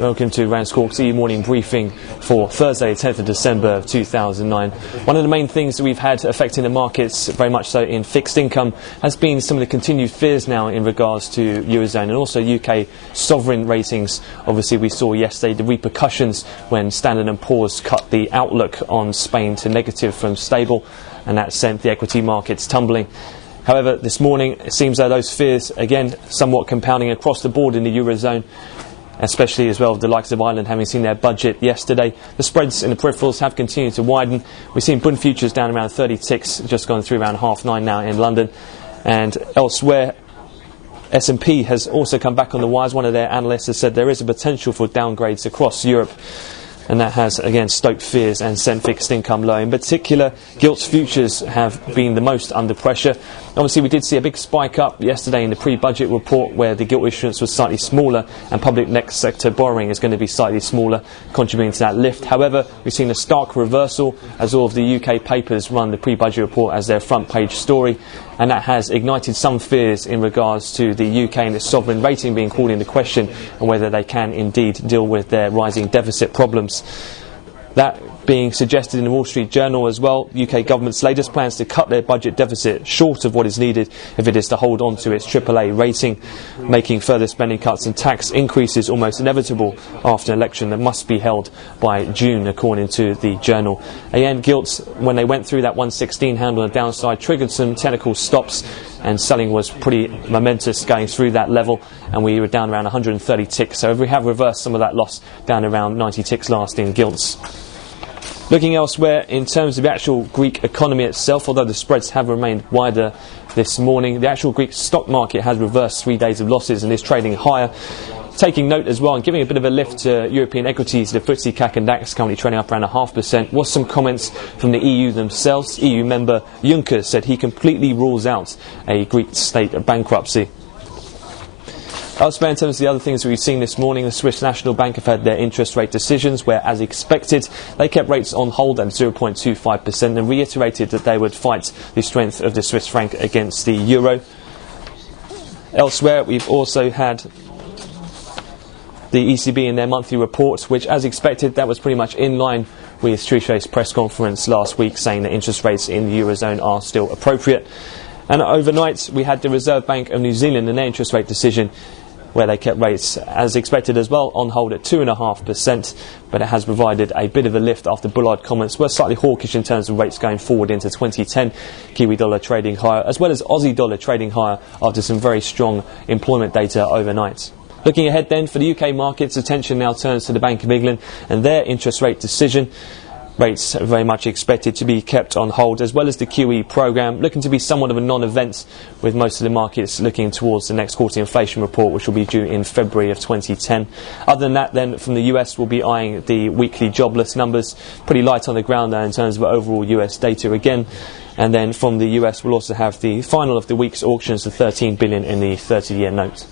Welcome to RANsquawk's e-morning briefing for Thursday, 10th of December of 2009. One of the main things that we've had affecting the markets, very much so in fixed income, has been some of the continued fears now in regards to Eurozone and also UK sovereign ratings. Obviously, we saw yesterday the repercussions when Standard & Poor's cut the outlook on Spain to negative from stable, and that sent the equity markets tumbling. However, this morning it seems that those fears, again, somewhat compounding across the board in the Eurozone, especially as well the likes of Ireland having seen their budget yesterday. The spreads in the peripherals have continued to widen. We've seen Bund futures down around 30 ticks, just gone through around 9:30 now in London. And elsewhere, S&P has also come back on the wires. One of their analysts has said there is a potential for downgrades across Europe, and that has again stoked fears and sent fixed income low. In particular, gilts futures have been the most under pressure. Obviously, we did see a big spike up yesterday in the pre-budget report where the gilt issuance was slightly smaller and public next sector borrowing is going to be slightly smaller, contributing to that lift. However, we've seen a stark reversal as all of the UK papers run the pre-budget report as their front page story, and that has ignited some fears in regards to the UK and its sovereign rating being called into question and whether they can indeed deal with their rising deficit problems. That being suggested in the Wall Street Journal as well. UK government's latest plans to cut their budget deficit short of what is needed if it is to hold on to its AAA rating, making further spending cuts and tax increases almost inevitable after an election that must be held by June, according to the Journal. Again, gilts, when they went through that 116 handle on the downside, triggered some technical stops, and selling was pretty momentous going through that level, and we were down around 130 ticks. So we have reversed some of that loss, down around 90 ticks last in gilts. Looking elsewhere, in terms of the actual Greek economy itself, although the spreads have remained wider this morning, the actual Greek stock market has reversed 3 days of losses and is trading higher. Taking note as well and giving a bit of a lift to European equities, the FTSE CAC and DAX currently trading up around 0.5%, was some comments from the EU themselves. EU member Juncker said he completely rules out a Greek state bankruptcy. Elsewhere, in terms of the other things that we've seen this morning, the Swiss National Bank have had their interest rate decisions where, as expected, they kept rates on hold at 0.25% and reiterated that they would fight the strength of the Swiss franc against the euro. Elsewhere, we've also had the ECB in their monthly report, which, as expected, that was pretty much in line with Trichet's press conference last week, saying that interest rates in the Eurozone are still appropriate. And overnight, we had the Reserve Bank of New Zealand in their interest rate decision, where they kept rates, as expected as well, on hold at 2.5%, but it has provided a bit of a lift after Bullard comments were slightly hawkish in terms of rates going forward into 2010. Kiwi dollar trading higher, as well as Aussie dollar trading higher after some very strong employment data overnight. Looking ahead then, for the UK markets, attention now turns to the Bank of England and their interest rate decision. Rates are very much expected to be kept on hold, as well as the QE programme, looking to be somewhat of a non-event, with most of the markets looking towards the next quarterly inflation report, which will be due in February of 2010. Other than that, then, from the US, we'll be eyeing the weekly jobless numbers. Pretty light on the ground there in terms of overall US data again. And then from the US, we'll also have the final of the week's auctions, the $13 billion in the 30-year note.